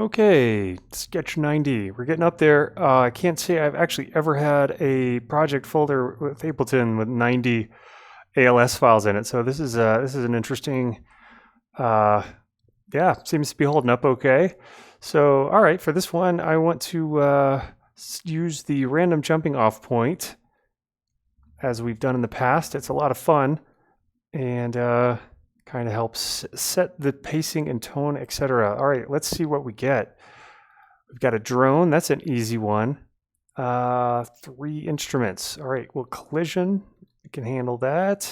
Okay, Sketch 90. We're getting up there. I can't say I've actually ever had a project folder with Ableton with 90 ALS files in it. So this is an interesting. Yeah, seems to be holding up okay. So all right, for this one, I want to use the random jumping off point as we've done in the past. It's a lot of fun and kind of helps set the pacing and tone, etc. All right, let's see what we get. We've got a drone. That's an easy one. 3 instruments. All right, well, collision, we can handle that.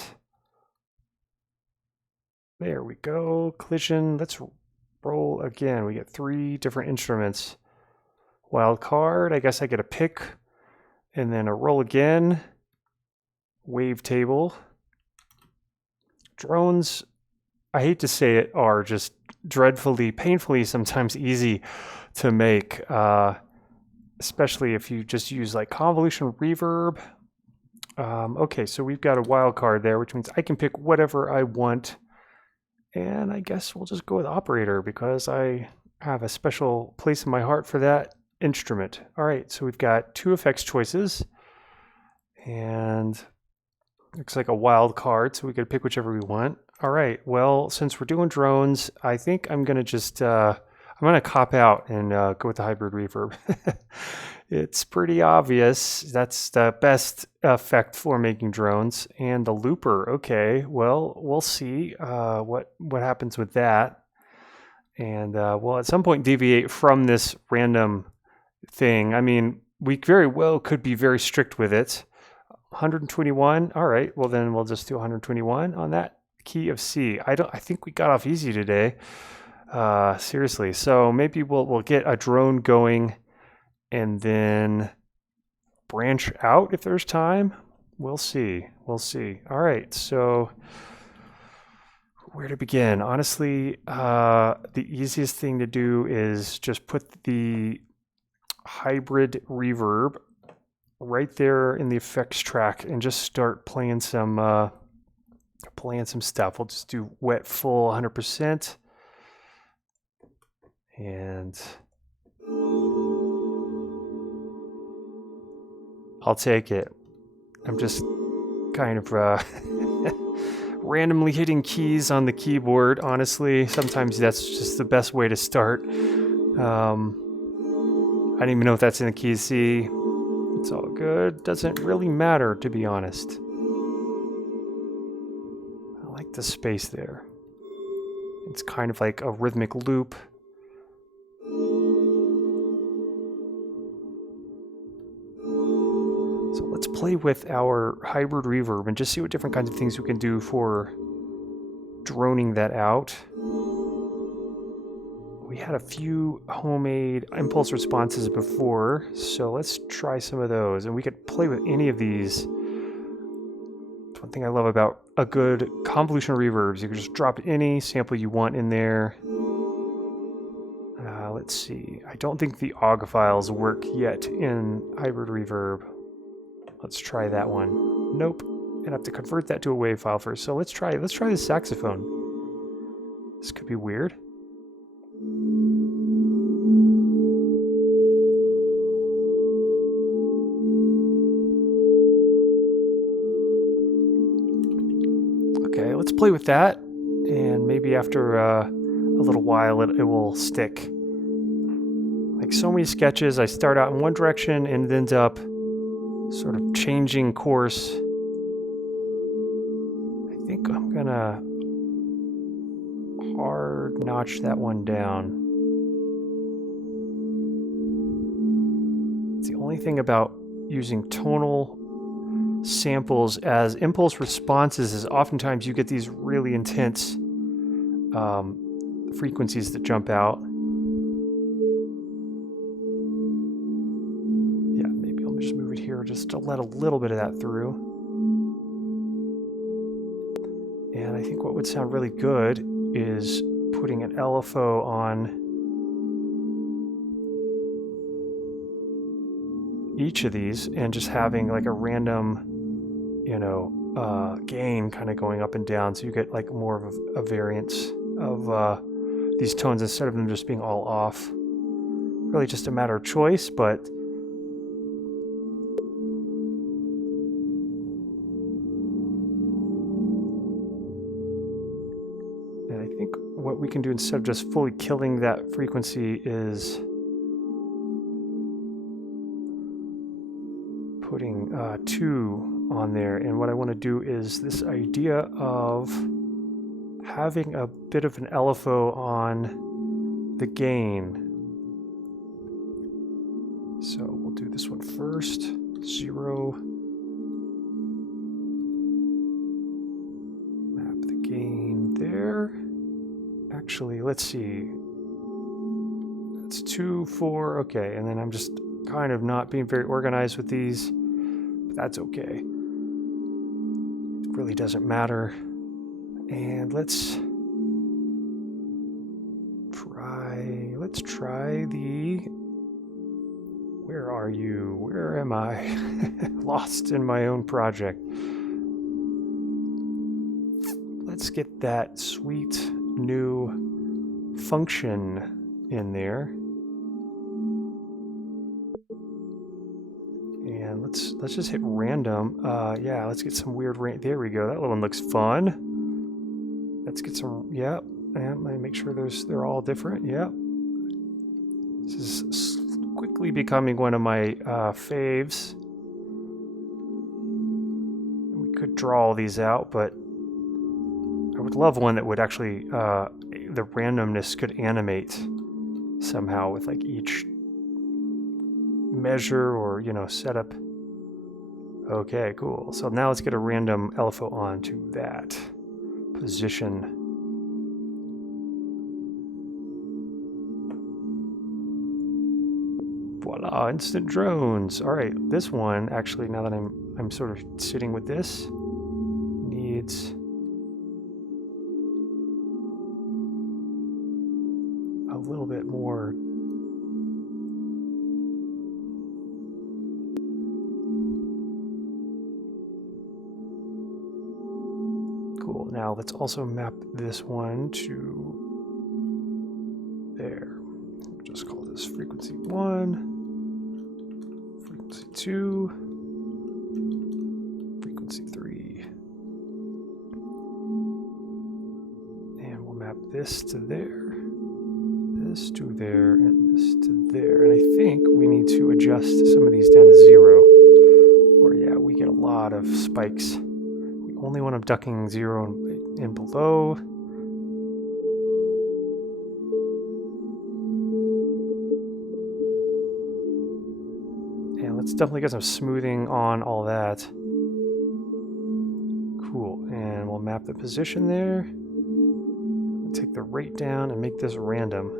There we go. Collision. Let's roll again. We get 3 different instruments. Wild card. I guess I get a pick. And then a roll again. Wavetable. Drones, I hate to say it, are just dreadfully, painfully sometimes easy to make, especially if you just use like convolution reverb. Okay, so we've got a wild card there, which means I can pick whatever I want. And I guess we'll just go with operator because I have a special place in my heart for that instrument. All right, so we've got 2 effects choices. And looks like a wild card, so we could pick whichever we want. All right, well, since we're doing drones, I think I'm gonna just, I'm gonna cop out and go with the hybrid reverb. It's pretty obvious. That's the best effect for making drones. And the looper, okay, well, we'll see what happens with that. And we'll at some point deviate from this random thing. I mean, we very well could be very strict with it. 121. All right. Well, then we'll just do 121 on that key of C. I think we got off easy today. Seriously. So maybe we'll get a drone going and then branch out if there's time. We'll see. We'll see. All right. So where to begin? Honestly, the easiest thing to do is just put the hybrid reverb right there in the effects track and just start playing some stuff. We'll just do wet full 100%. And I'll take it. I'm just kind of randomly hitting keys on the keyboard. Honestly, sometimes that's just the best way to start. I don't even know if that's in the key C. It's all good. Doesn't really matter, to be honest. I like the space there. It's kind of like a rhythmic loop. So let's play with our hybrid reverb and just see what different kinds of things we can do for droning that out. We had a few homemade impulse responses before, so let's try some of those. And we could play with any of these. It's one thing I love about a good convolution reverbs. You can just drop any sample you want in there. Let's see. I don't think the OGG files work yet in hybrid reverb. Let's try that one. Nope. I'd have to convert that to a WAV file first. So let's try the saxophone. This could be weird. Okay, let's play with that, and maybe after a little while it will stick. Like so many sketches, I start out in one direction and it ends up sort of changing course. I think I'm gonna hard notch that one down. It's the only thing about using tonal samples as impulse responses is oftentimes you get these really intense frequencies that jump out. Yeah, maybe I'll just move it here just to let a little bit of that through. And I think what would sound really good is putting an LFO on each of these and just having like a random, gain kind of going up and down, so you get like more of a variance of these tones instead of them just being all off. really just a matter of choice, but and I think what we can do instead of just fully killing that frequency is putting 2 on there. And what I want to do is this idea of having a bit of an LFO on the gain. So we'll do this one first. 0. Map the gain there. Actually, let's see. That's 2, 4. Okay, and then I'm just kind of not being very organized with these. But that's okay. It really doesn't matter. And let's try the, where are you? Where am I? Lost in my own project. Let's get that sweet new function in there. And let's just hit random. Yeah, let's get some weird there we go. That little one looks fun. Let's get some, yep. And make sure they're all different. Yep. This is quickly becoming one of my faves. We could draw all these out, but I would love one that would actually, the randomness could animate somehow with like each measure or, you know, setup. Okay, cool. So now let's get a random LFO onto that position. Voila, instant drones. All right, this one actually, now that I'm sort of sitting with this, needs a little bit more. Cool. Now let's also map this one to there. We'll just call this frequency 1, frequency 2, frequency 3. And we'll map this to there, this to there, and this to there. And I think we need to adjust some of these down to 0. Or yeah, we get a lot of spikes. We only want them ducking 0 and below. And let's definitely get some smoothing on all that. Cool, and we'll map the position there. We'll take the rate down and make this random.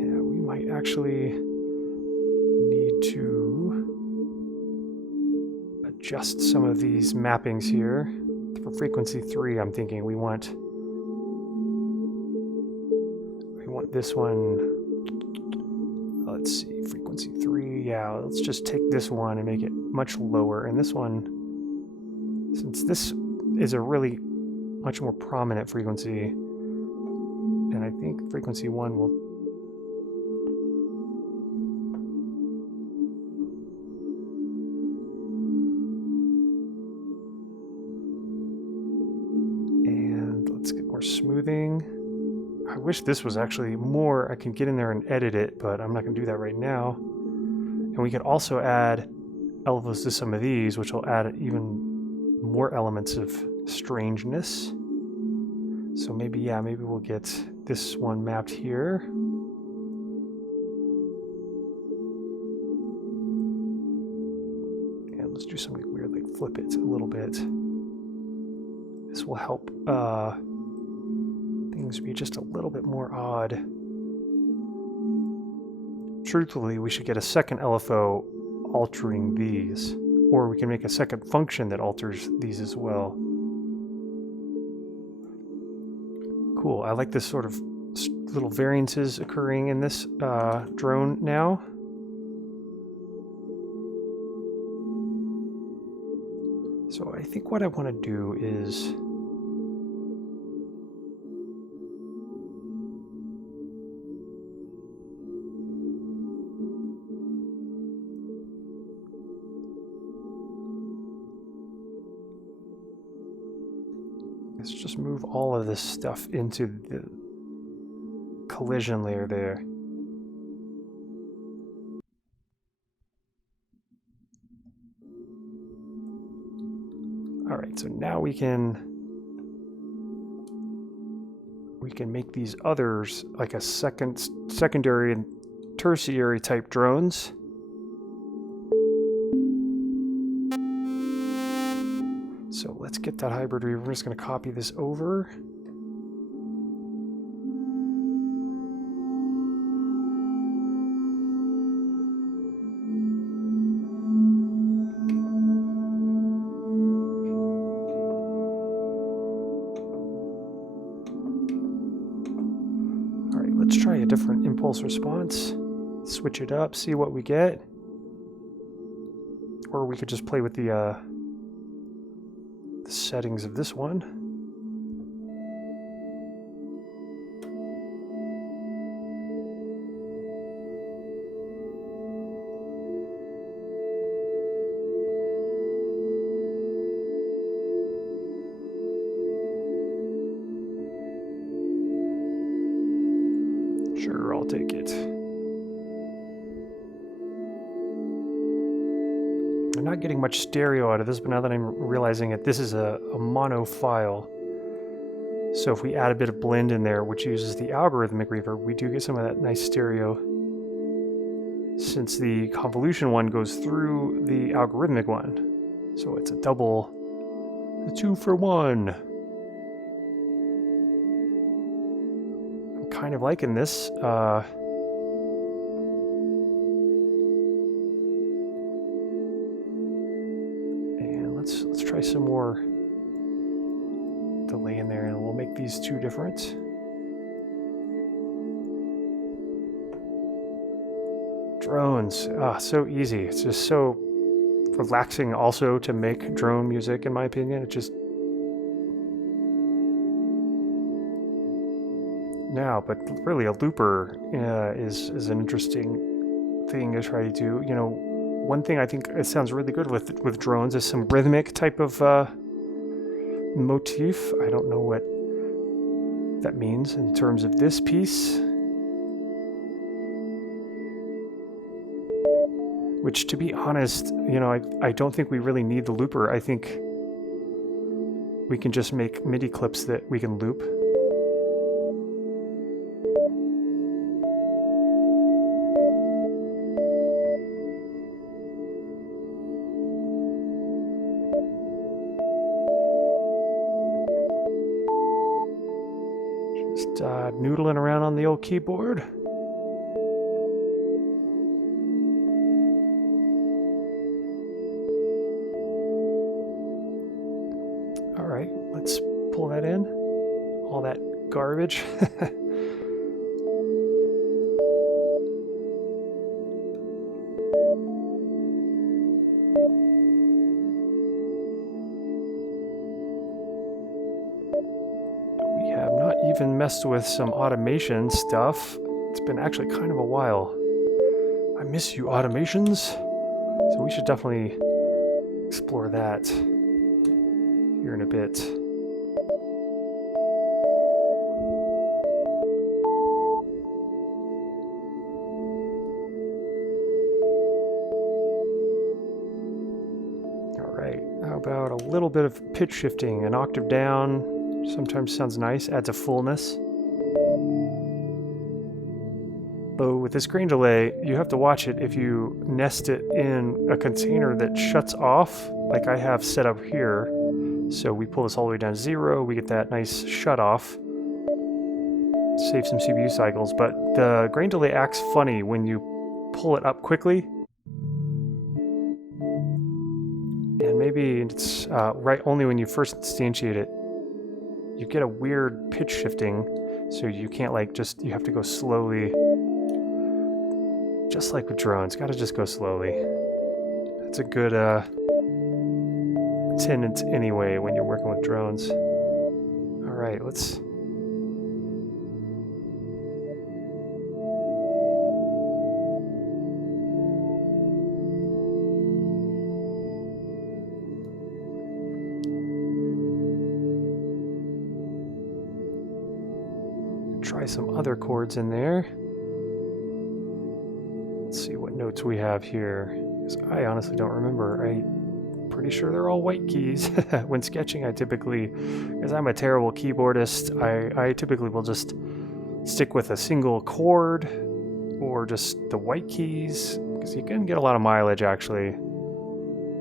Yeah, we might actually need to adjust some of these mappings here. For frequency 3, I'm thinking we want this one. Let's see, frequency 3. Yeah, let's just take this one and make it much lower. And this one, since this is a really much more prominent frequency, and I think frequency 1 will. Smoothing. I wish this was actually more, I can get in there and edit it, but I'm not going to do that right now. And we could also add Lfos to some of these, which will add even more elements of strangeness. So maybe, yeah, maybe we'll get this one mapped here. And let's do something weird, like flip it a little bit. This will help things be just a little bit more odd. Truthfully, we should get a second LFO altering these, or we can make a second function that alters these as well. Cool, I like this sort of little variances occurring in this drone now. So I think what I want to do is Let's just move all of this stuff into the collision layer there. All right, so now we can make these others like a secondary and tertiary type drones. So let's get that hybrid reverb. We're just going to copy this over. All right, let's try a different impulse response. Switch it up, see what we get. Or we could just play with the settings of this one. Sure, I'll take it. I'm not getting much stereo out of this, but now that I'm realizing it, this is a mono file. So if we add a bit of blend in there, which uses the algorithmic reverb, we do get some of that nice stereo. Since the convolution one goes through the algorithmic one. So it's a 2-for-1. I'm kind of liking this. Let's try some more delay in there, and we'll make these two different. Drones, so easy. It's just so relaxing also to make drone music, in my opinion. It just... Now, but really a looper is an interesting thing to try to do. You know, one thing I think it sounds really good with drones is some rhythmic type of motif. I don't know what that means in terms of this piece. Which, to be honest, you know, I don't think we really need the looper. I think we can just make MIDI clips that we can loop. Noodling around on the old keyboard. All right, let's pull that in. All that garbage. Even messed with some automation stuff. It's been actually kind of a while. I miss you, automations. So we should definitely explore that here in a bit. All right, how about a little bit of pitch shifting, an octave down? Sometimes sounds nice, adds a fullness. Though with this grain delay, you have to watch it if you nest it in a container that shuts off, like I have set up here. So we pull this all the way down to 0, we get that nice shut off. Save some CPU cycles, but the grain delay acts funny when you pull it up quickly. And maybe it's right only when you first instantiate it. You get a weird pitch shifting, so you can't you have to go slowly. Just like with drones, gotta just go slowly. That's a good tenant anyway when you're working with drones. All right, let's... try some other chords in there. Let's see what notes we have here. 'Cause I honestly don't remember. I'm pretty sure they're all white keys. When sketching, I typically, because I'm a terrible keyboardist, I typically will just stick with a single chord or just the white keys, because you can get a lot of mileage actually.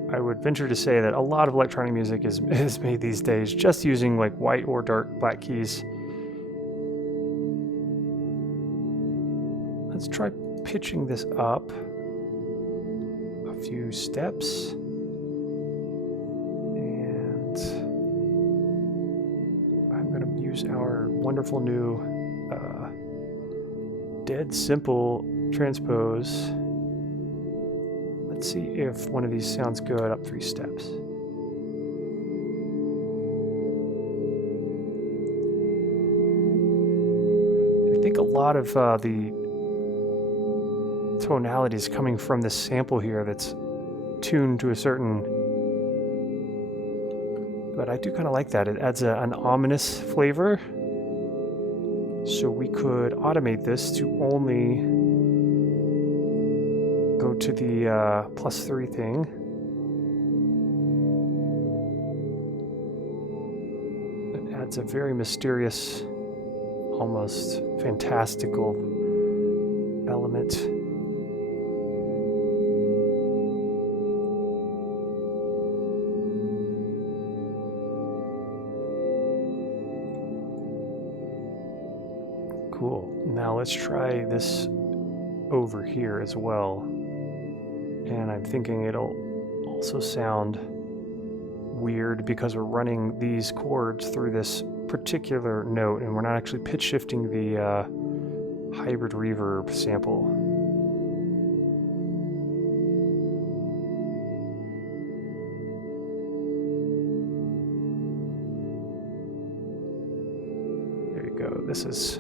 I would venture to say that a lot of electronic music is made these days just using like white or dark black keys. Let's try pitching this up a few steps. And I'm going to use our wonderful new dead simple transpose. Let's see if one of these sounds good up 3 steps. I think a lot of the tonality is coming from this sample here that's tuned to a certain... But I do kind of like that. It adds an ominous flavor. So we could automate this to only go to the +3 thing. It adds a very mysterious, almost fantastical element. Cool. Now let's try this over here as well. And I'm thinking it'll also sound weird because we're running these chords through this particular note and we're not actually pitch shifting the hybrid reverb sample. There you go. This is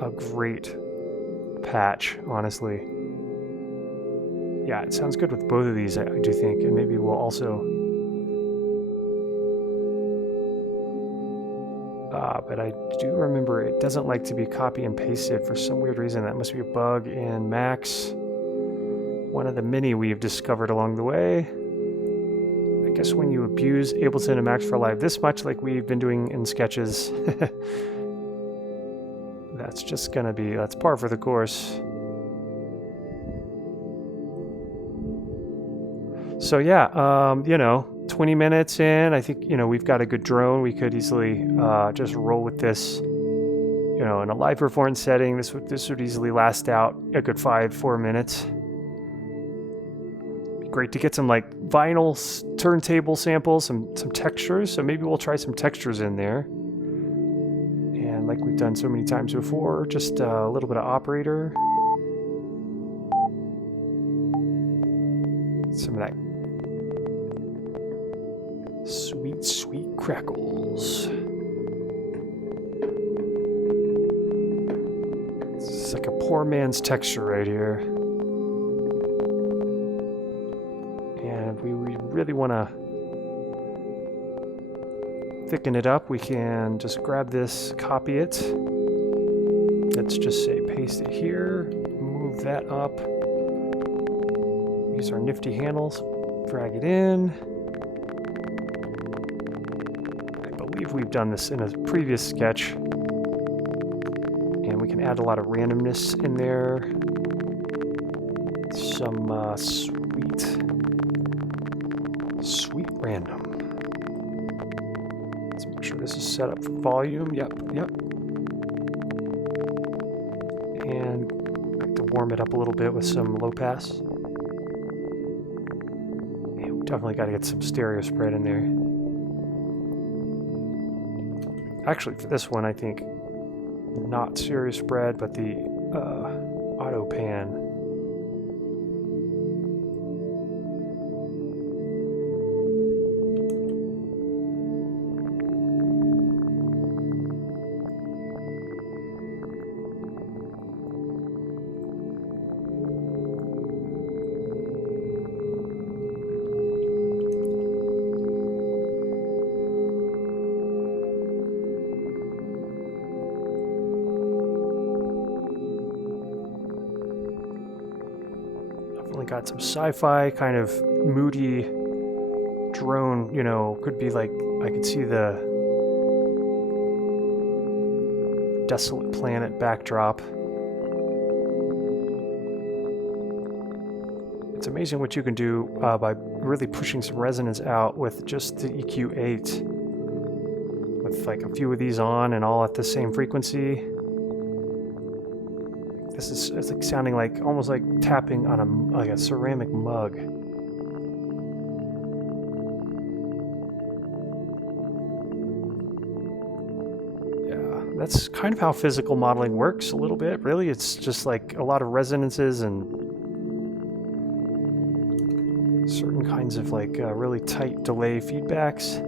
a great patch, honestly. Yeah, it sounds good with both of these, I do think, and maybe we'll also... but I do remember it doesn't like to be copy and pasted for some weird reason. That must be a bug in Max. One of the many we've discovered along the way. I guess when you abuse Ableton and Max for Live this much, like we've been doing in sketches, that's just gonna be, that's par for the course. So yeah, you know, 20 minutes in, I think, you know, we've got a good drone. We could easily just roll with this, you know, in a live performance setting. This would easily last out a good 4 minutes. Be great to get some like vinyl turntable samples, some textures. So maybe we'll try some textures in there. And like we've done so many times before, just a little bit of operator. Some of that sweet, sweet crackles. It's like a poor man's texture right here. And if we really want to thicken it up, we can just grab this, copy it. Let's just say paste it here, move that up. Use our nifty handles, drag it in. I believe we've done this in a previous sketch. And we can add a lot of randomness in there. Some sweet random. Let's make sure this is set up for volume. Yep. And I like to warm it up a little bit with some low pass. Definitely got to get some stereo spread in there. Actually, for this one, I think not stereo spread, but the auto pan. definitely got some sci-fi kind of moody drone, you know, could be like, I could see the desolate planet backdrop. It's amazing what you can do by really pushing some resonance out with just the EQ8. With like a few of these on and all at the same frequency. This is, it's like sounding like almost like tapping on a ceramic mug. Yeah, that's kind of how physical modeling works a little bit. Really, it's just like a lot of resonances and certain kinds of like really tight delay feedbacks.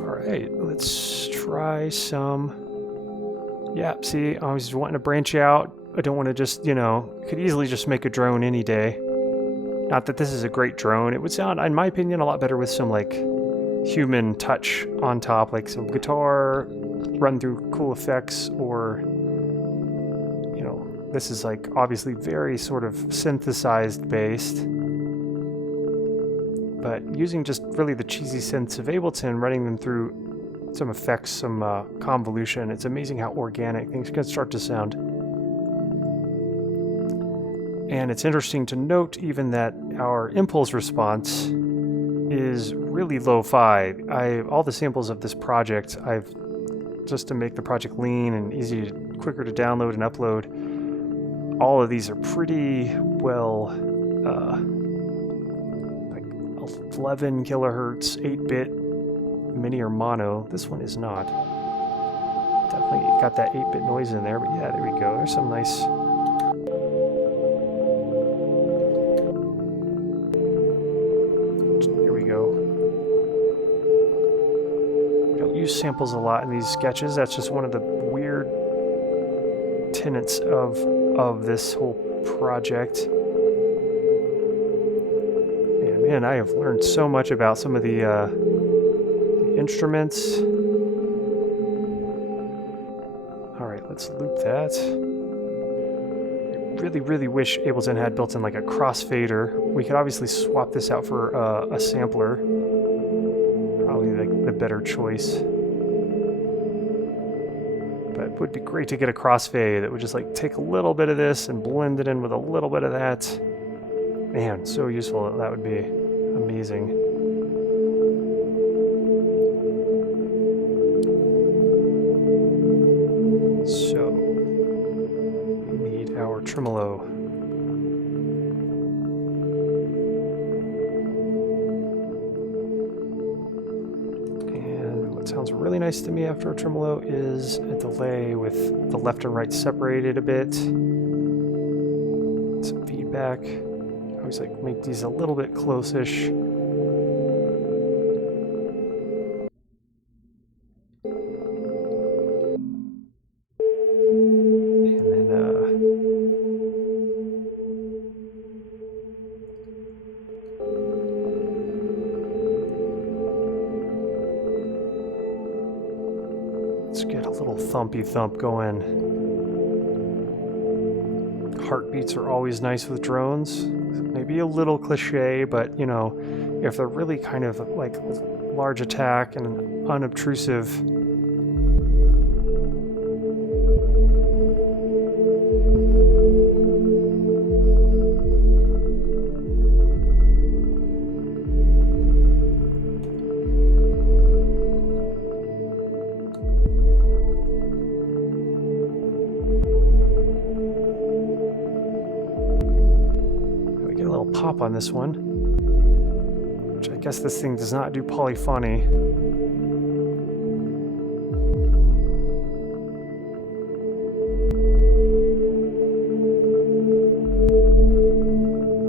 Alright, let's try some. Yeah, see, I was wanting to branch out. I don't want to just, you know, could easily just make a drone any day. Not that this is a great drone. It would sound, in my opinion, a lot better with some like human touch on top, like some guitar, run through cool effects, or, you know, this is like obviously very sort of synthesized based. But using just really the cheesy synths of Ableton, running them through some effects, some convolution, it's amazing how organic things can start to sound. And it's interesting to note even that our impulse response is really lo-fi. All the samples of this project, just to make the project lean and quicker to download and upload, all of these are pretty well, like 11 kilohertz, 8-bit, mini or mono. This one is not. Definitely got that 8-bit noise in there, but yeah, there we go. There's some nice... samples a lot in these sketches. That's just one of the weird tenets of this whole project. And man, I have learned so much about some of the instruments. All right, let's loop that. I really wish Ableton had built in like a crossfader. We could obviously swap this out for a sampler. Probably like the better choice. But it would be great to get a crossfade that would just like take a little bit of this and blend it in with a little bit of that. Man, so useful. That would be amazing. So, we need our tremolo. Sounds really nice to me after a tremolo is a delay with the left and right separated a bit. Some feedback. I always like make these a little bit close-ish. And then let's get a little thumpy thump going. Heartbeats are always nice with drones. Maybe a little cliche, but you know, if they're really kind of like large attack and unobtrusive, pop on this one, which I guess this thing does not do polyphony.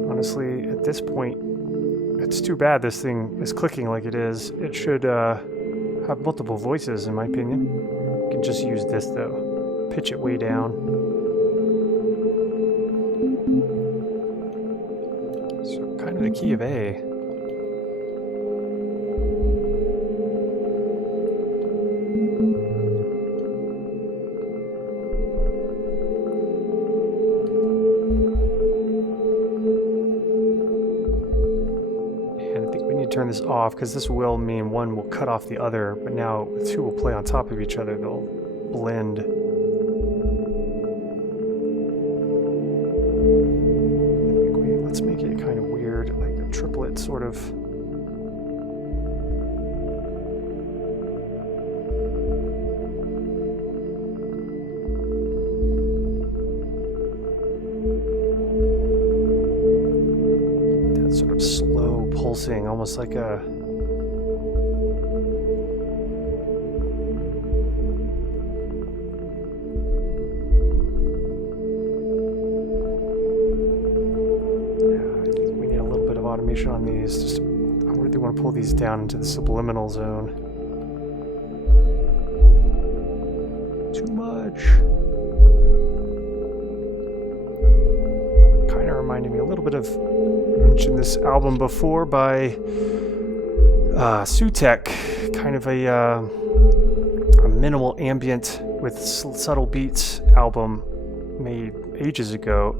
Honestly, at this point, it's too bad this thing is clicking like it is. It should have multiple voices, in my opinion. You can just use this though. Pitch it way down. The key of A. turn this off because this will mean one will cut off the other, but now the two will play on top of each other. They'll blend. Let's make it kind of weird, like a triplet sort of. That sort of slow pulsing, almost like a automation on these. Just, I really want to pull these down into the subliminal zone. Too much. Kind of reminded me a little bit of, I mentioned this album before by Sutek, kind of a minimal ambient with subtle beats album made ages ago.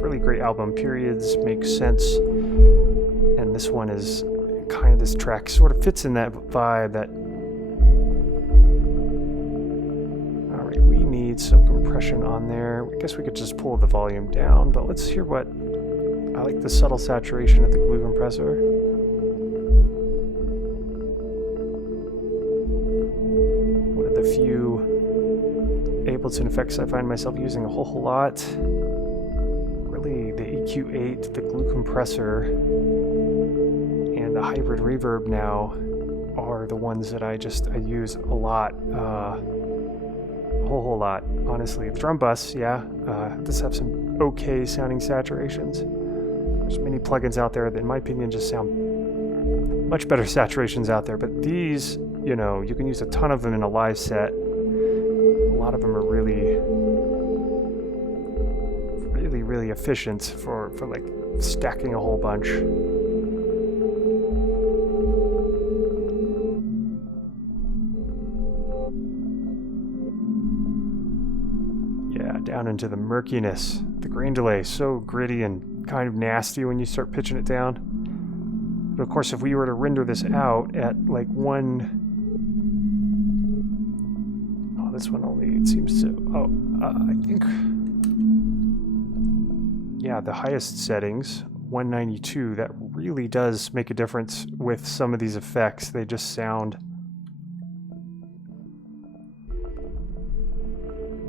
Really great album. Periods make sense, and this one is kind of, this track sort of fits in that vibe. That, all right, we need some compression on there. I guess we could just pull the volume down, but let's hear what, I like the subtle saturation of the glue compressor. One of the few Ableton effects I find myself using a whole lot. Really, the EQ8, the glue compressor, and the hybrid reverb now are the ones that I use a lot, a whole lot, honestly. The drum bus, yeah, does have some okay sounding saturations. There's many plugins out there that, in my opinion, just sound much better saturations out there, but these, you know, you can use a ton of them in a live set. A lot of them are really efficient for like stacking a whole bunch. Yeah, down into the murkiness. The grain delay, so gritty and kind of nasty when you start pitching it down. But of course, if we were to render this out at like this one only, it seems to, I think, yeah, the highest settings, 192, that really does make a difference with some of these effects. They just sound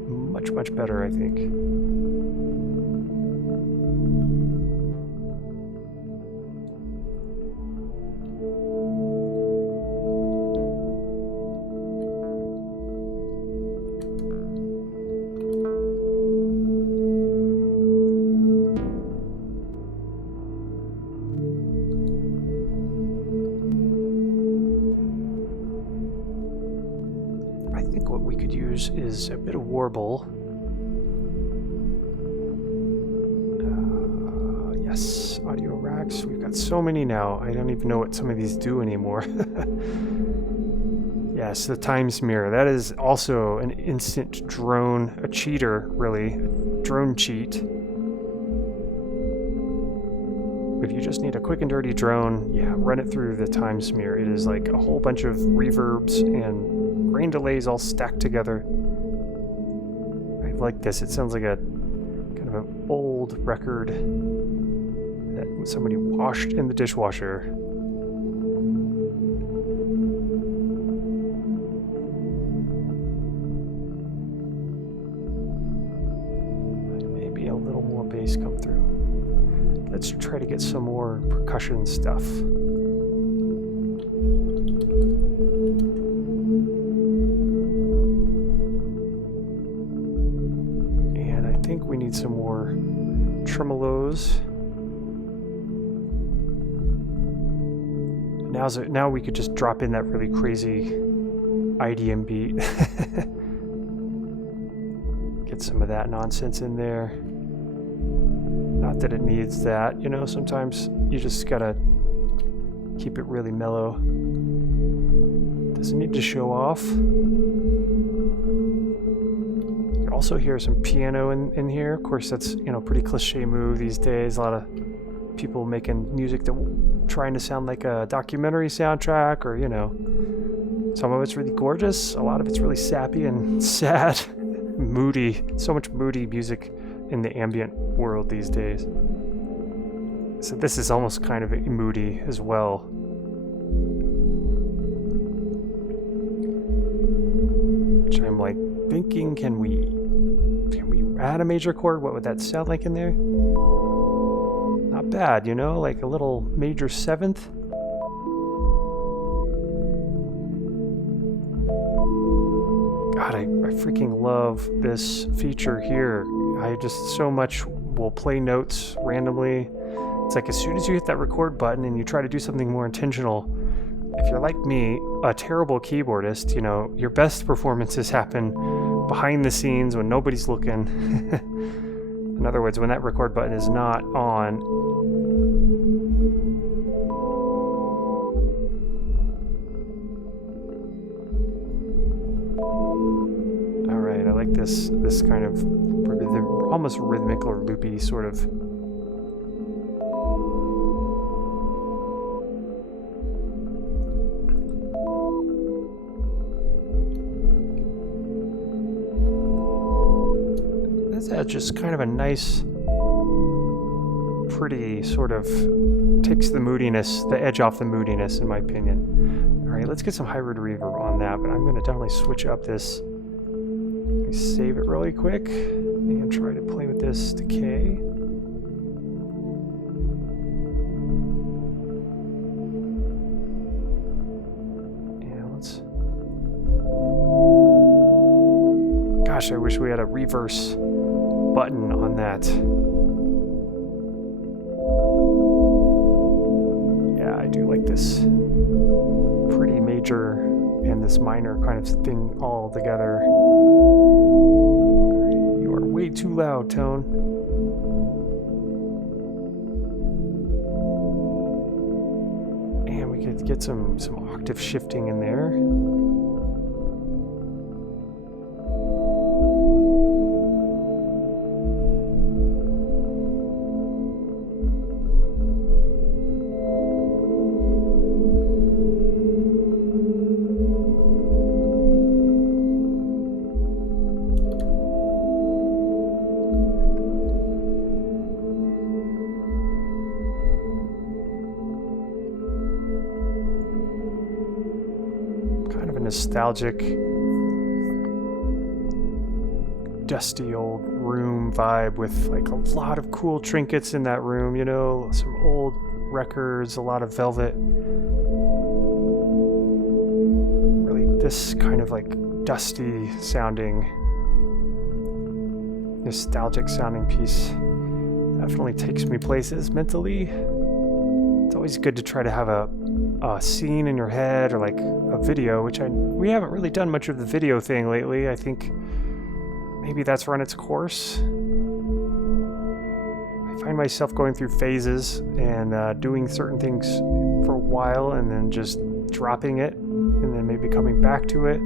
much, much better, I think. Is a bit of warble. Yes, audio racks. We've got so many now. I don't even know what some of these do anymore. Yes, the time smear. That is also an instant drone, a cheater, really. A drone cheat. If you just need a quick and dirty drone, yeah, run it through the time smear. It is like a whole bunch of reverbs and grain delays all stacked together. I like this. It sounds like a kind of an old record that somebody washed in the dishwasher. Maybe a little more bass come through. Let's try to get some more percussion stuff. And I think we need some more tremolos. Now we could just drop in that really crazy IDM beat. Get some of that nonsense in there. Not that it needs that, you know, sometimes you just gotta keep it really mellow. Doesn't need to show off. You can also hear some piano in here. Of course, that's, you know, pretty cliche move these days. A lot of people making music that trying to sound like a documentary soundtrack, or you know, some of it's really gorgeous, a lot of it's really sappy and sad, moody. So much moody music in the ambient world these days. So this is almost kind of moody as well. Which I'm like thinking, can we add a major chord? What would that sound like in there? Not bad, you know, like a little major seventh. God, I freaking love this feature here. I just so much will play notes randomly. It's like as soon as you hit that record button and you try to do something more intentional, if you're like me, a terrible keyboardist, you know, your best performances happen behind the scenes when nobody's looking. In other words, when that record button is not on. All right, I like this kind of almost rhythmic or loopy sort of. That's just kind of a nice, pretty sort of takes the moodiness, the edge off the moodiness, in my opinion. All right, let's get some hybrid reverb on that, but I'm going to definitely switch up this. Let me save it really quick and try to play with this decay. And let's. Gosh, I wish we had a reverse button on that. Yeah, I do like this pretty major and this minor kind of thing all together. You are way too loud, Tone. And we could get some octave shifting in there. Nostalgic, dusty old room vibe with like a lot of cool trinkets in that room, you know, some old records, a lot of velvet. Really this kind of like dusty sounding, nostalgic sounding piece definitely takes me places mentally. It's always good to try to have a scene in your head, or like a video, which we haven't really done much of the video thing lately. I think maybe that's run its course. I find myself going through phases and doing certain things for a while and then just dropping it and then maybe coming back to it.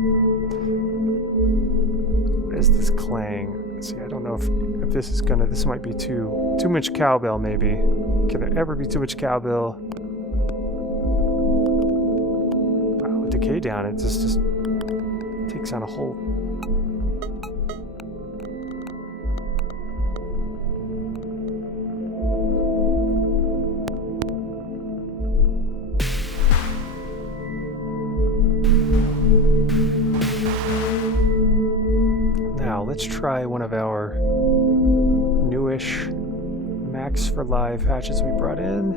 What is this clang? Let's see, I don't know if this is gonna, this might be too much cowbell maybe. Can there ever be too much cowbell? Decay down, it just takes on a whole. Now let's try one of our newish Max for Live patches we brought in.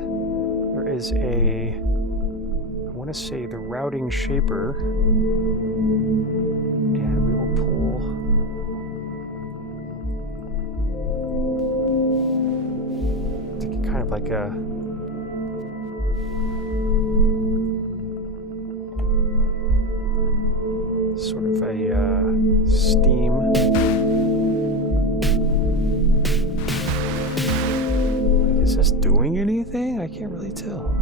There is a, I want to say the routing shaper, and we will pull take it kind of like a sort of a steam. Like, is this doing anything? I can't really tell.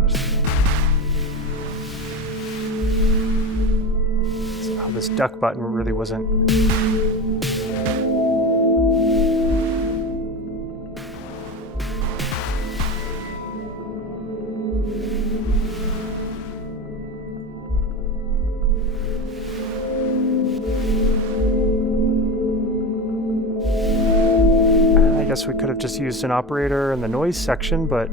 This duck button really wasn't. guess we could have just used an operator in the noise section, but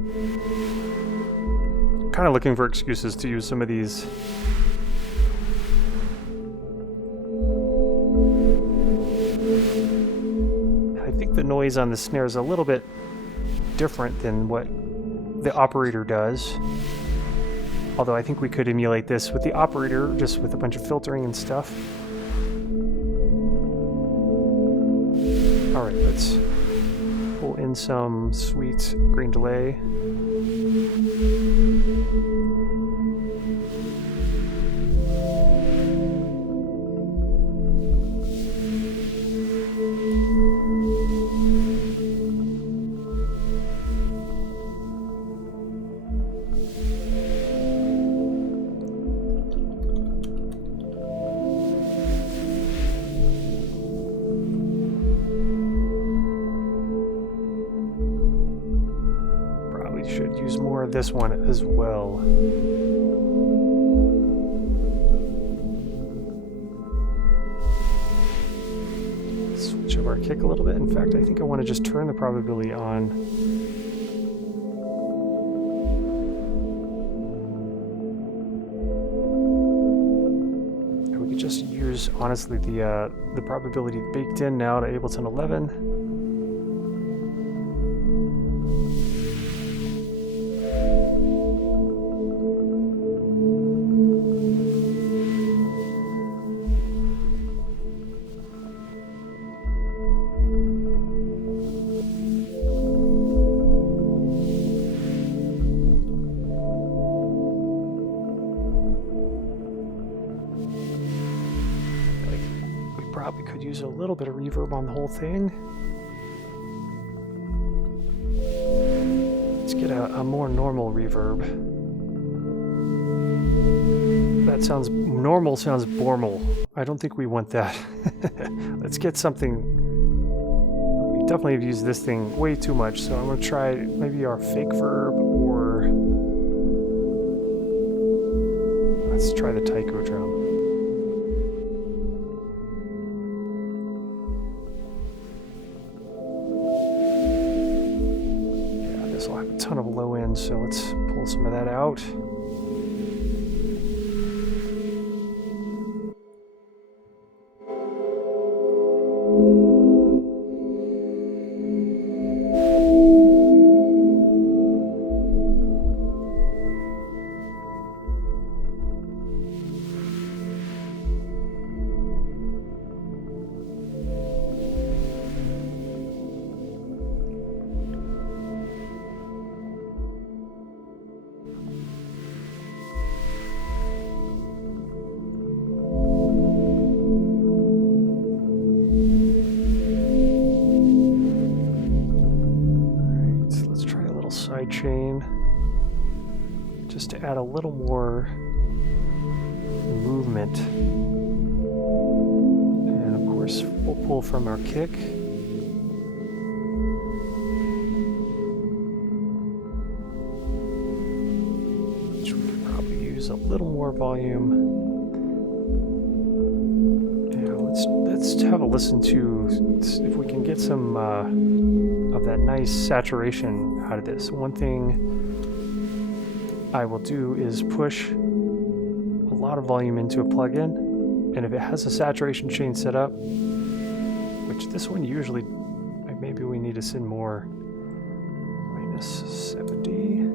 kind of looking for excuses to use some of these. I think the noise on the snare is a little bit different than what the operator does. Although I think we could emulate this with the operator, just with a bunch of filtering and stuff. Alright, let's pull in some sweet grain delay. Should use more of this one as well. Switch up our kick a little bit. In fact, I think I want to just turn the probability on. And we could just use, honestly, the probability baked in now to Ableton 11. Probably could use a little bit of reverb on the whole thing. Let's get a more normal reverb. That sounds normal, sounds bormal. I don't think we want that. Let's get something. We definitely have used this thing way too much, so I'm going to try maybe our fake verb, or let's try the Taiko Drum. Ton of low end, so let's pull some of that out. Chain, just to add a little more movement. And of course, we'll pull from our kick. Which we could probably use a little more volume. Yeah, let's have a listen to if we can get some of that nice saturation out of this. One thing I will do is push a lot of volume into a plugin, and if it has a saturation chain set up, which this one usually, maybe we need to send more, -70.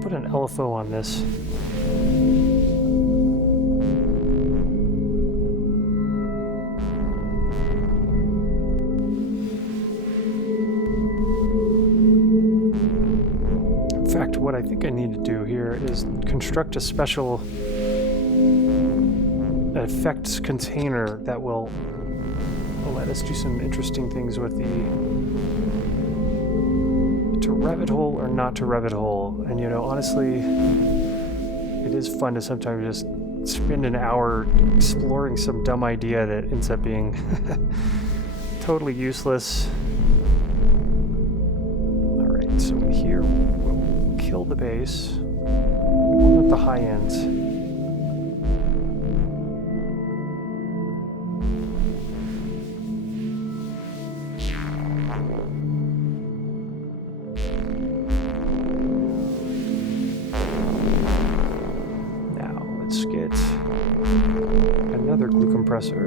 Put an Lfos on this. what I think I need to do here is construct a special effects container that will let us do some interesting things with the to rabbit hole or not to rabbit hole. And you know, honestly, it is fun to sometimes just spend an hour exploring some dumb idea that ends up being totally useless. Alright, so here we'll kill the bass. We'll let the high end. Compressor.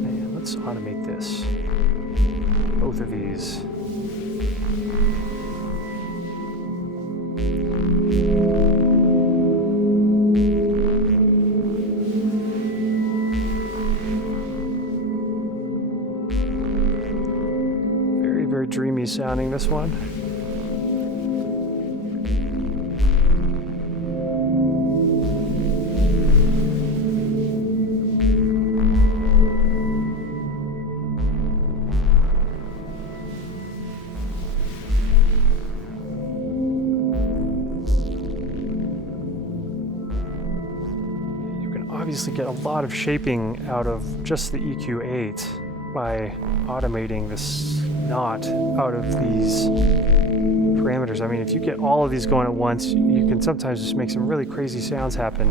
And let's automate this. Both of these. Dreamy sounding, this one. You can obviously get a lot of shaping out of just the EQ8 by automating this not out of these parameters. I mean, if you get all of these going at once, you can sometimes just make some really crazy sounds happen.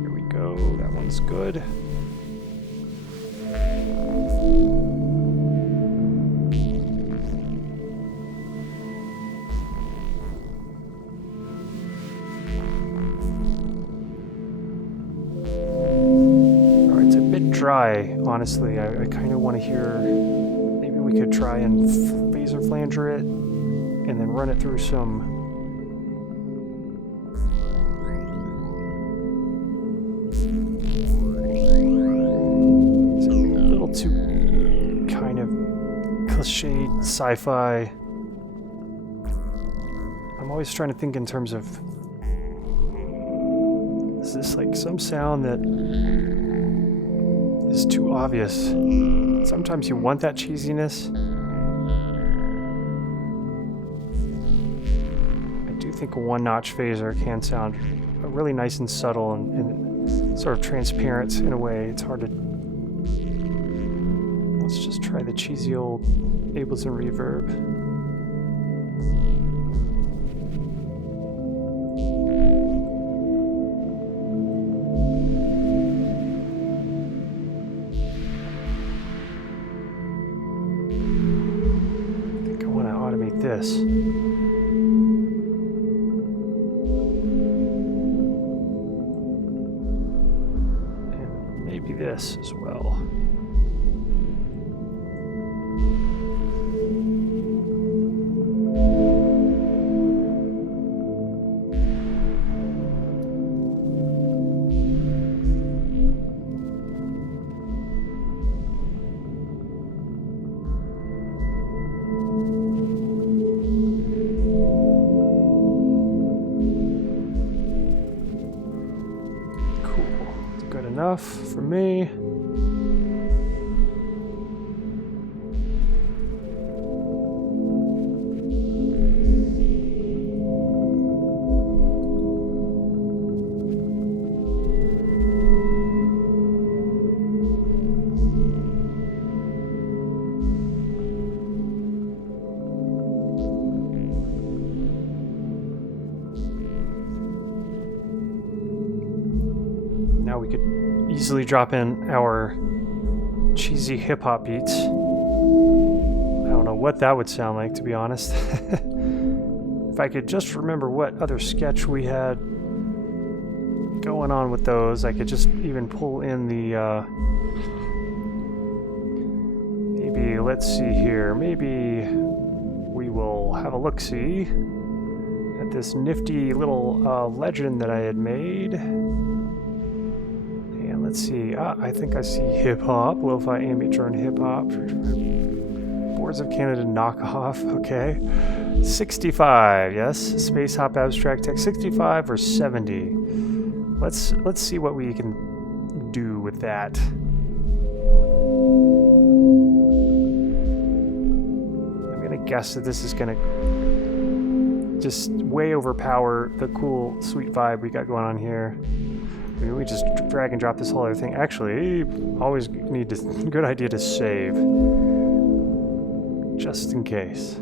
Here we go, that one's good. Dry, honestly. I kind of want to hear, maybe we could try and phaser flanger it and then run it through some it's a little too kind of cliched sci-fi. I'm always trying to think in terms of, is this like some sound that is too obvious? Sometimes you want that cheesiness. I do think a one-notch phaser can sound really nice and subtle and sort of transparent in a way. It's hard to... Let's just try the cheesy old Ableton Reverb. This. And maybe this as well. Enough for me. Now we could easily drop in our cheesy hip-hop beats. I don't know what that would sound like, to be honest. If I could just remember what other sketch we had going on with those, I could just even pull in the maybe, let's see here, maybe we will have a look-see at with this nifty little legend that I had made. And let's see. I think I see hip hop, lo-fi ambient drone hip hop. Boards of Canada knockoff. Okay. 65. Yes. Space hop abstract text. 65 or 70. Let's see what we can do with that. I'm gonna guess that this is gonna just way overpower the cool, sweet vibe we got going on here. Maybe we just drag and drop this whole other thing. Actually, always need to, good idea to save. Just in case.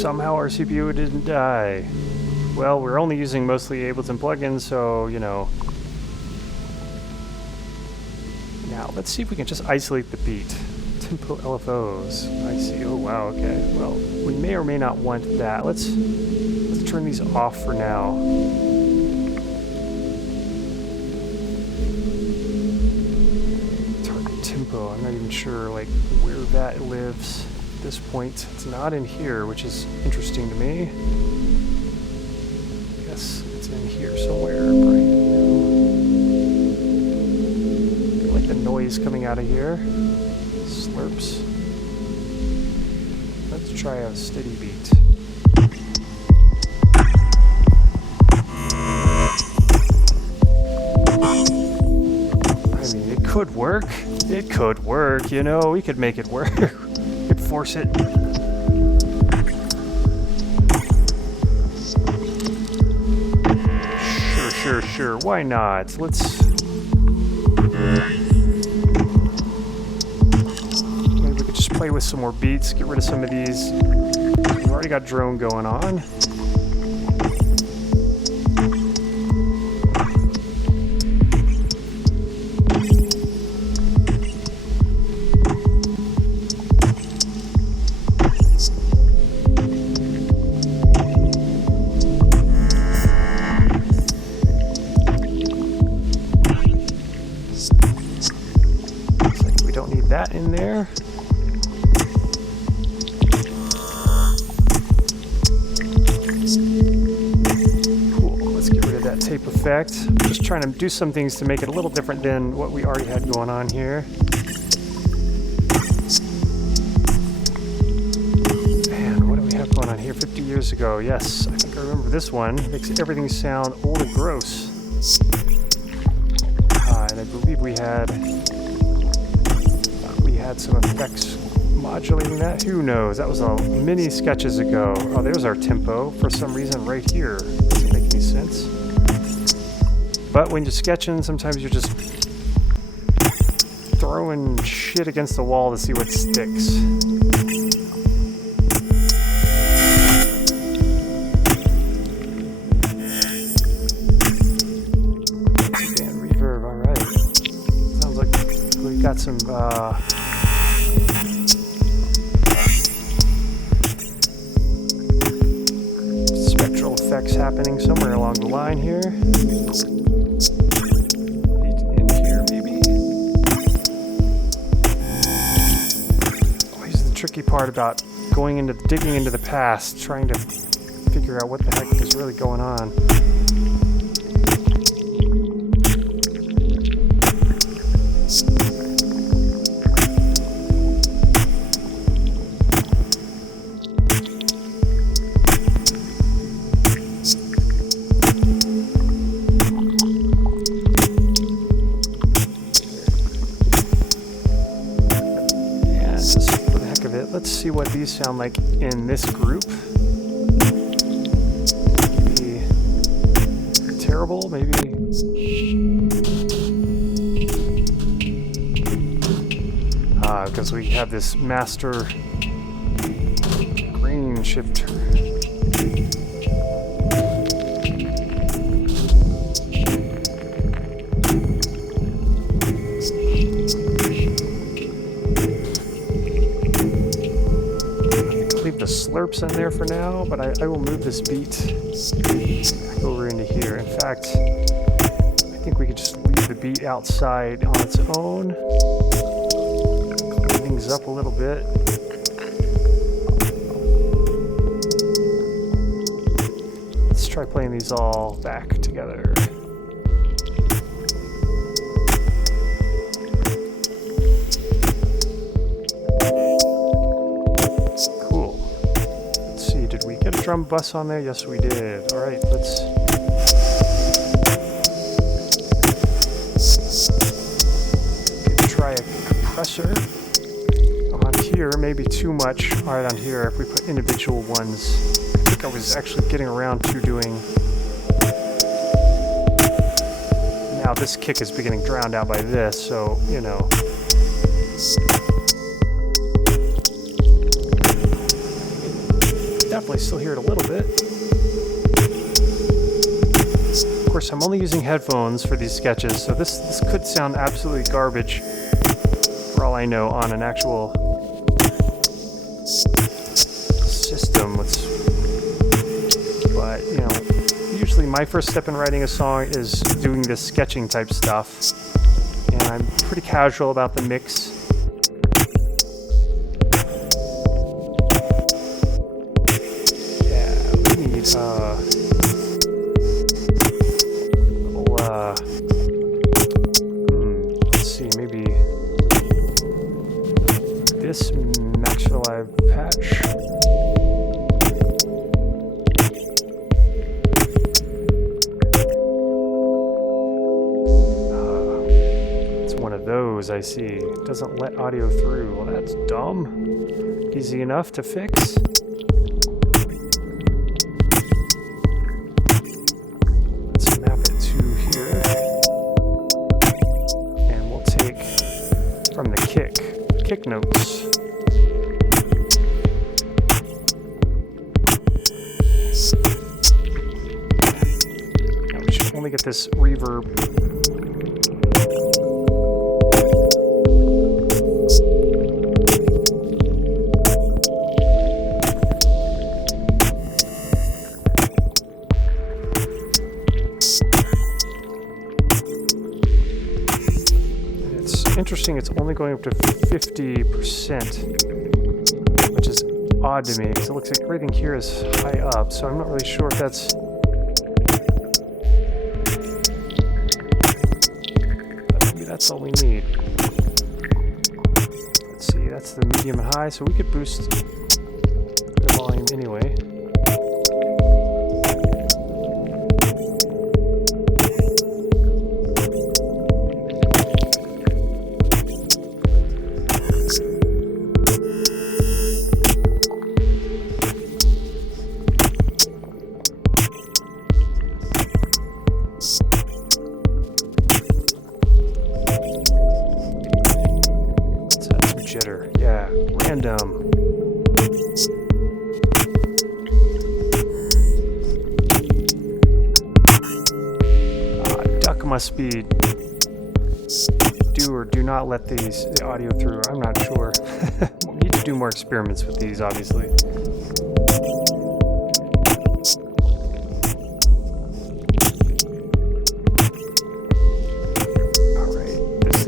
Somehow our CPU didn't die. Well, we're only using mostly Ableton plugins, so, you know. Now, let's see if we can just isolate the beat. Tempo Lfos. I see. Oh, wow, okay. Well, we may or may not want that. Let's turn these off for now. Target tempo. I'm not even sure, like, where that lives at this point. It's not in here, which is interesting to me. It's in here somewhere, brand new. I like the noise coming out of here. Slurps. Let's try a steady beat. I mean, it could work. It could work, you know, we could make it work. We could force it. Sure, why not? Let's... Maybe we could just play with some more beats, get rid of some of these. We've already got drone going on. In there. Cool. Let's get rid of that tape effect. I'm just trying to do some things to make it a little different than what we already had going on here. Man, what do we have going on here 50 years ago? Yes, I think I remember this one. Makes everything sound old and gross. And I believe we had some effects modulating that. Who knows? That was many sketches ago. Oh, there's our tempo for some reason right here. Doesn't make any sense. But when you're sketching, sometimes you're just throwing shit against the wall to see what sticks. And reverb, alright. Sounds like we got some effects happening somewhere along the line here. In here, maybe. Always the tricky part about digging into the past, trying to figure out what the heck is really going on. Let's see what these sound like in this group. Maybe terrible, maybe. Because we have this master grain shifter. Slurps in there for now, but I will move this beat over into here. In fact, I think we could just leave the beat outside on its own. Clean things up a little bit. Let's try playing these all back together. Cool. Let's see, did we get a drum bus on there? Yes, we did. All right, let's try a compressor on here. Maybe too much right on here if we put individual ones. I think I was actually getting around to doing. Now this kick is getting drowned out by this, so you know. Definitely still hear it a little bit. Of course, I'm only using headphones for these sketches, so this could sound absolutely garbage for all I know on an actual system. But, you know, usually my first step in writing a song is doing this sketching type stuff, and I'm pretty casual about the mix. Let's see, maybe this Max for Live patch. It's one of those, I see. Doesn't let audio through. Well, that's dumb. Easy enough to fix. Kick notes. Now we should only get this reverb. Interesting, it's only going up to 50%, which is odd to me because it looks like everything here is high up, so I'm not really sure if that's. Maybe that's all we need. Let's see, that's the medium and high, so we could boost the volume anyway. Yeah, random. Duck must be do or do not let the audio through. I'm not sure. We need to do more experiments with these, obviously.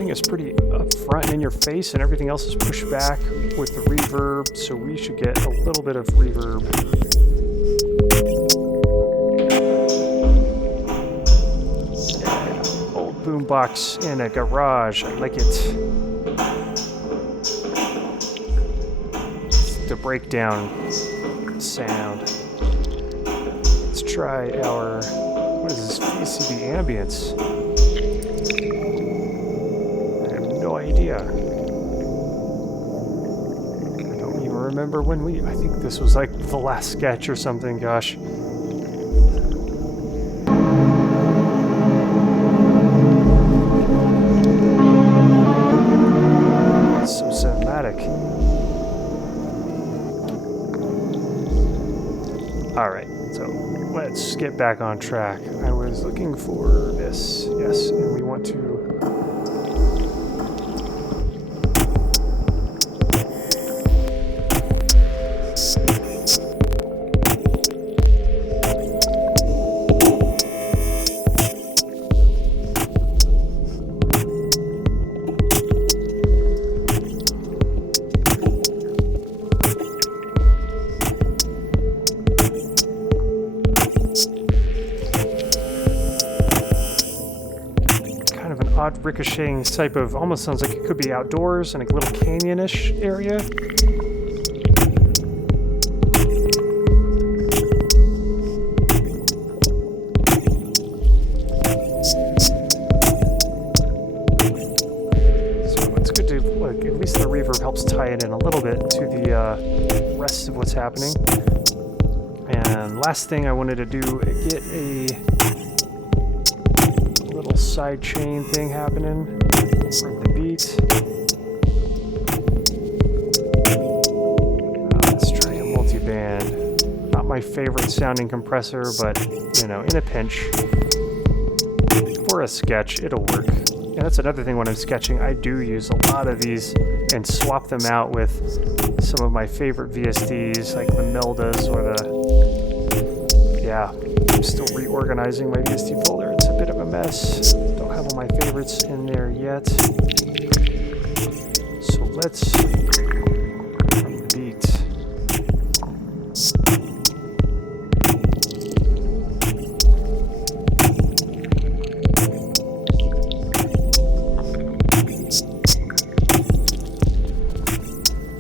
Is pretty upfront and in your face, and everything else is pushed back with the reverb, so we should get a little bit of reverb. Yeah, old boombox in a garage, I like it. It's the breakdown sound. Let's try our, what is this, VCD ambience. Idea. I don't even remember when I think this was like the last sketch or something, gosh. It's so cinematic. Alright, so let's get back on track. I was looking for this, yes, and we want to odd ricocheting type of, almost sounds like it could be outdoors in a little canyon-ish area. So it's good to, like, at least the reverb helps tie it in a little bit to the rest of what's happening. And last thing I wanted to do, get a little side chain thing happening from the beat. Let's try a multi-band. Not my favorite sounding compressor, but, you know, in a pinch. For a sketch, it'll work. And that's another thing when I'm sketching, I do use a lot of these and swap them out with some of my favorite VSDs, like the Meldas or the... Yeah, I'm still reorganizing my VSD folder. It's a bit of a mess. Don't have all my favorites in there yet. So let's... from the beat.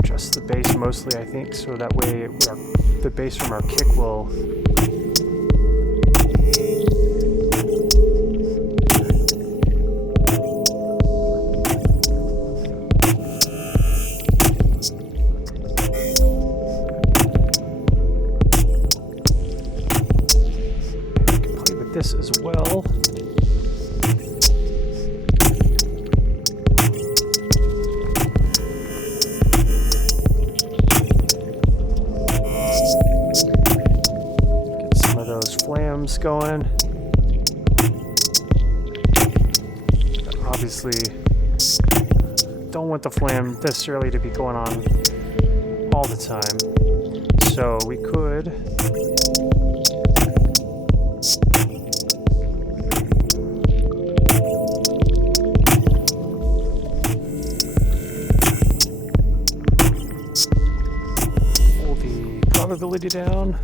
Just the bass mostly, I think, so that way the bass from our kick will... this as well. Get some of those flams going. But obviously, don't want the flam necessarily to be going on all the time. So we could probability down.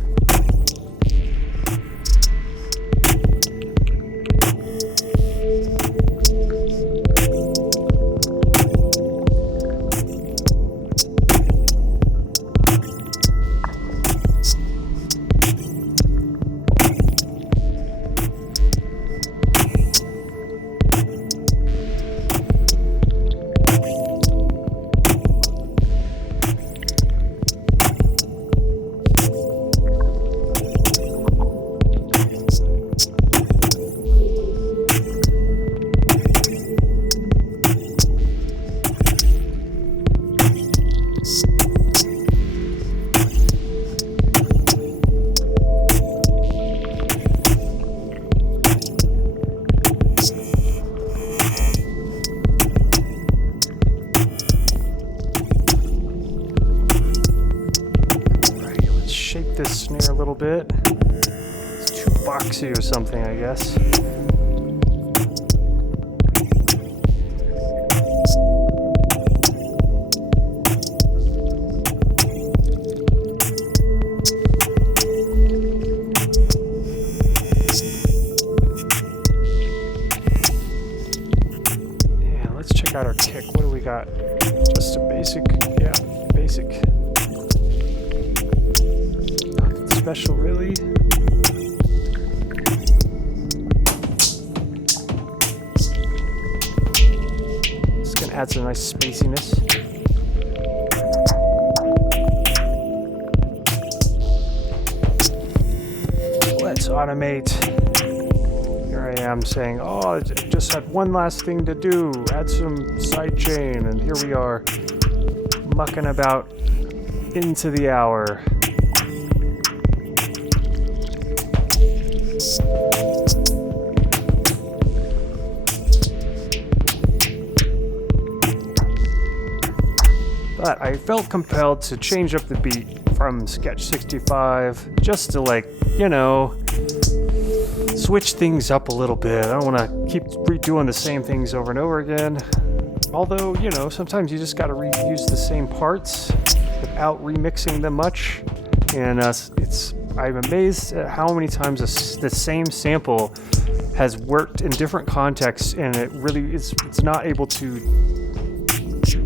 This snare a little bit. It's too boxy or something, I guess. Yeah, let's check out our kick. What do we got? Just a basic, yeah, basic. Special, really. It's gonna add some nice spaciness. Let's automate. Here I am saying, oh, I just had one last thing to do. Add some side chain, and here we are mucking about into the hour. But I felt compelled to change up the beat from Sketch 65 just to, like, you know, switch things up a little bit. I don't want to keep redoing the same things over and over again. Although, you know, sometimes you just got to reuse the same parts without remixing them much. And I'm amazed at how many times the same sample has worked in different contexts, and it really it's not able to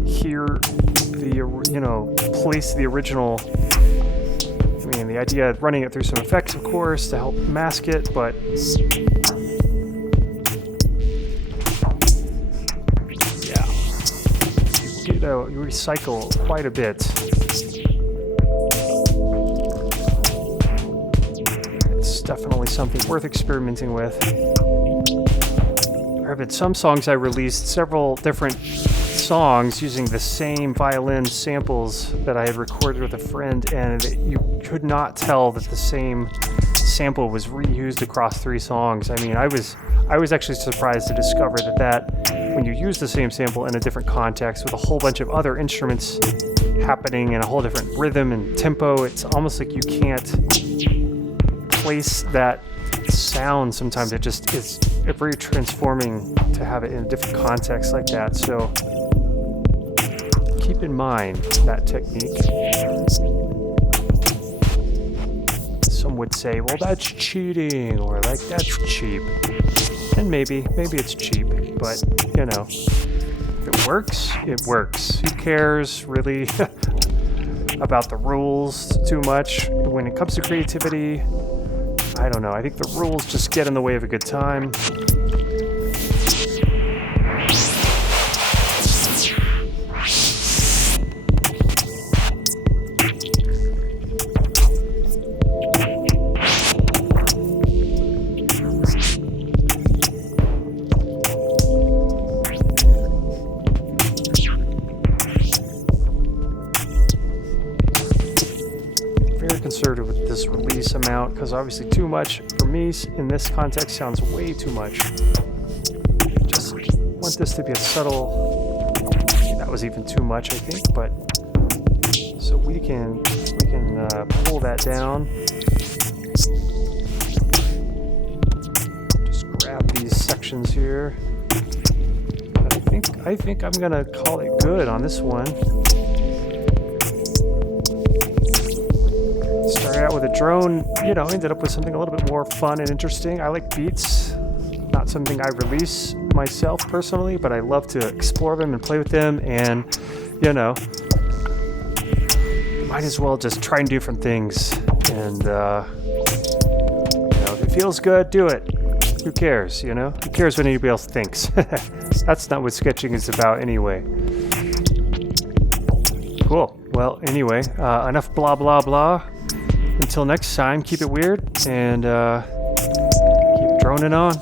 hear the place the original. I mean, the idea of running it through some effects, of course, to help mask it, but yeah, you recycle quite a bit. It's definitely something worth experimenting with. There have been some songs I released several different songs using the same violin samples that I had recorded with a friend, and you could not tell that the same sample was reused across 3 songs. I mean, I was actually surprised to discover that when you use the same sample in a different context with a whole bunch of other instruments happening and a whole different rhythm and tempo, it's almost like you can't place that sound. Sometimes it just is very transforming to have it in a different context like that. So keep in mind that technique. Some would say, well, that's cheating, or like, that's cheap. And maybe it's cheap, but if it works, it works. Who cares really about the rules too much? When it comes to creativity, I don't know. I think the rules just get in the way of a good time. Conservative with this release amount, because obviously too much for me in this context sounds way too much. Just want this to be a subtle. That was even too much, I think. But so we can pull that down. Just grab these sections here. But I think I'm gonna call it good on this one. Started out with a drone, ended up with something a little bit more fun and interesting. I like beats, not something I release myself personally, but I love to explore them and play with them, and might as well just try and do different things. And if it feels good, do it. Who cares? Who cares what anybody else thinks? That's not what sketching is about anyway. Cool. Well, anyway, enough blah blah blah. Until next time, keep it weird and keep droning on.